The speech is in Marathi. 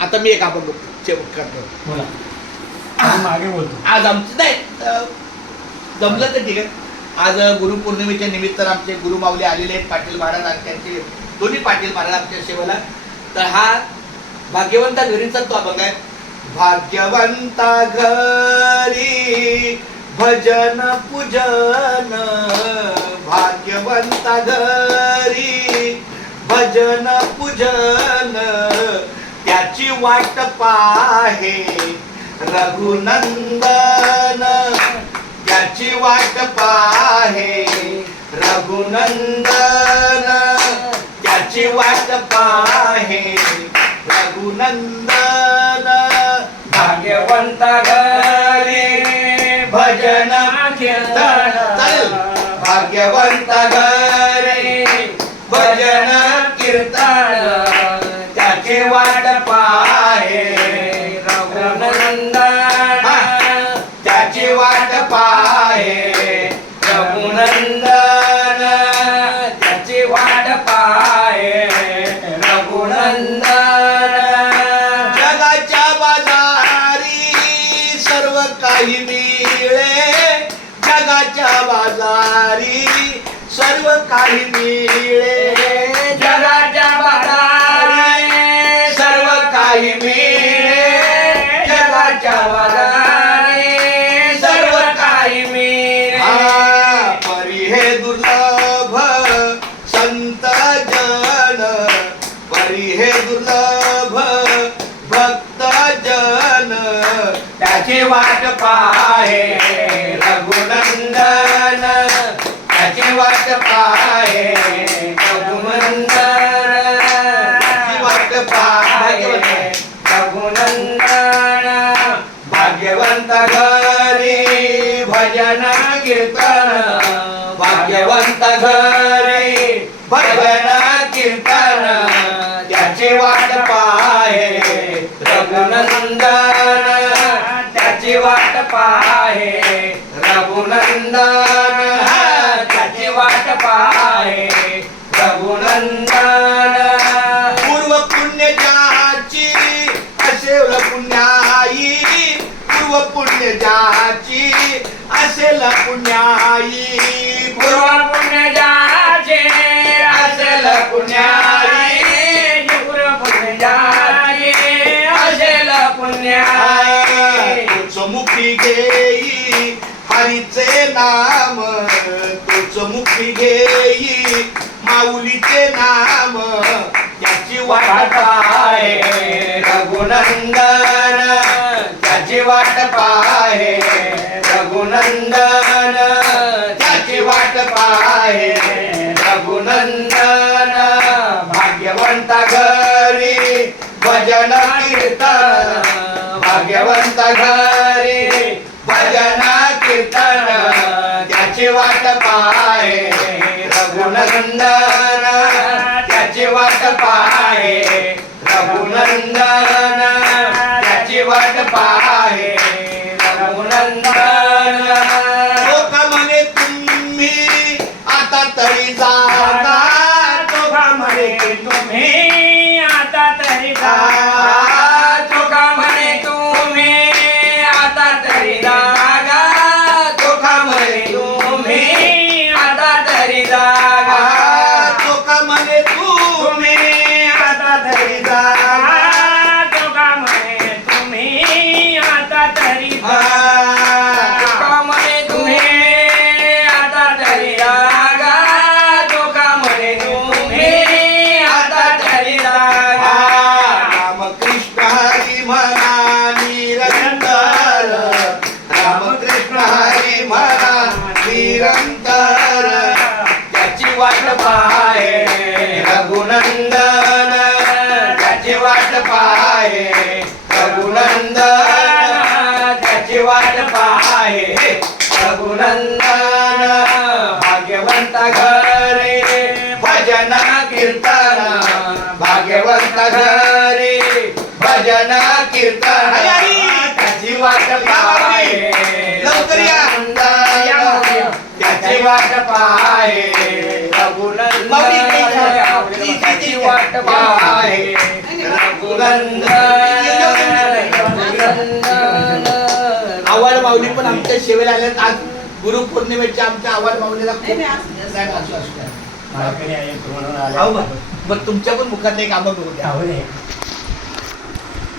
आता मी एक आपण करतो बोला मागे बोलतो. आज आमचं नाही जमलं तर ठीक आहे. आज गुरुपौर्णिमेच्या निमित्त आमचे गुरुमाऊली आलेले आहेत पाटील महाराज आणि त्यांचे दोन्ही पाटील महाराज आमच्या सेवेला. तर हा भाग्यवंता घरीचा तो अभंग आहे. भाग्यवंता घरी भजन पूजन, भाग्यवंता घरी भजन पूजन, त्याची वाट पाहे रघुनंदन, त्याची वाट पाहे रघुनंदन, त्याची वाट पाहे रघुनंदन. भाग्यवंता घरी भजन कीर्तन, चालेल. भाग्यवंता घरी भजन कीर्तन, त्याची वाट पाहे रघुनंदन, त्याची वाट पाहे रघुनंदन, त्याची वाट पाहे रघुनंदन. जगाच्या बाजारी सर्व काही मिळे, जगाच्या बाजारी सर्व काही मिळे, जगाच्या बाजारी सर्व काही मिळे, जगाच्या बाजारी सर्व काही मिळे. परी हे दुर्लभ संत जन, परी हे दुर्लभ भक्त जन, त्याची वाट पाहे रघुनंदन, त्याची वाट पाहे रघुनंदन, त्याची वाट पाहे रघुनंदन. भाग्यवंत घरी भजन कीर्तन, भाग्यवंत घरी भजन कीर्तन, त्याची वाट पाहे रघुनंदन, त्याची वाट पाहे रघुनंदन, त्याची वाट पाहे रघुनंदन. पूर्व पुण्य ज्याची असेल पुण्याई, पूर्व पुण्य ज्याची असेल पुण्याई, पूर्व पुण्य ज्याचे असेल पुण्याई, पूर्व पुण्य ज्याचे असेल पुण्याई. तोच मुखी घेई हरीचे नाम, तोच मुखी घेई माऊलीचे नाम, त्याची वाट पाहे रघुनंदन, त्याची वाट पाहे रघुनंदन, त्याची वाट पाहे रघुनंदन. भाग्यवंता घरी भजन कीर्तन, भाग्यवंता घरी भजन कीर्तन, त्याची वाट पाहे रघुनंदन, त्याची वाट पाहे रघुनंदन, त्याची वाट पाहे रघुनंदन. लोक म्हणे तुम्ही आता तरी जागा, तुका म्हणे तुम्ही आता तरी जागा, तुका म्हणे तुम्ही आता तरी जागा, तुका म्हणे तुम्ही आता तरी जागा, लोक म्हणे तुम्ही आता तरी जागा, तुका म्हणे तुम्ही आता तरी जागा, तुका म्हणे तुम्ही आता तरी जागा, तुका म्हणे तुम्ही आता तरी जागा. रामकृष्ण हरी म्हणा निरंतर, रामकृष्ण हरी म्हणा निरंतर, त्याची वाट पाहे रघुनंदन, त्याची वाट पाहे रघुनंदन, त्याची वाट पाहे रघुनंदन. भाग्यवंता घरी भजन कीर्तन, भाग्यवंत घरी भजन कीर्तन, त्याची वाट पाहे लवकर या. त्याची वाट पाहे रघुनंदन. तुझी वाट पाहे आव्हाड माऊली पण आमच्या सेवेला आल्यात. आज गुरुपौर्णिमेच्या आमच्या आव्हाड माऊलीला खूप नाही, असू द्या. नाही, असू द्या. मालकरी आहे, म्हणून आले. अहो, बरं तुमच्या पण मुखात एक आंबा बघू द्या. आवड आहे.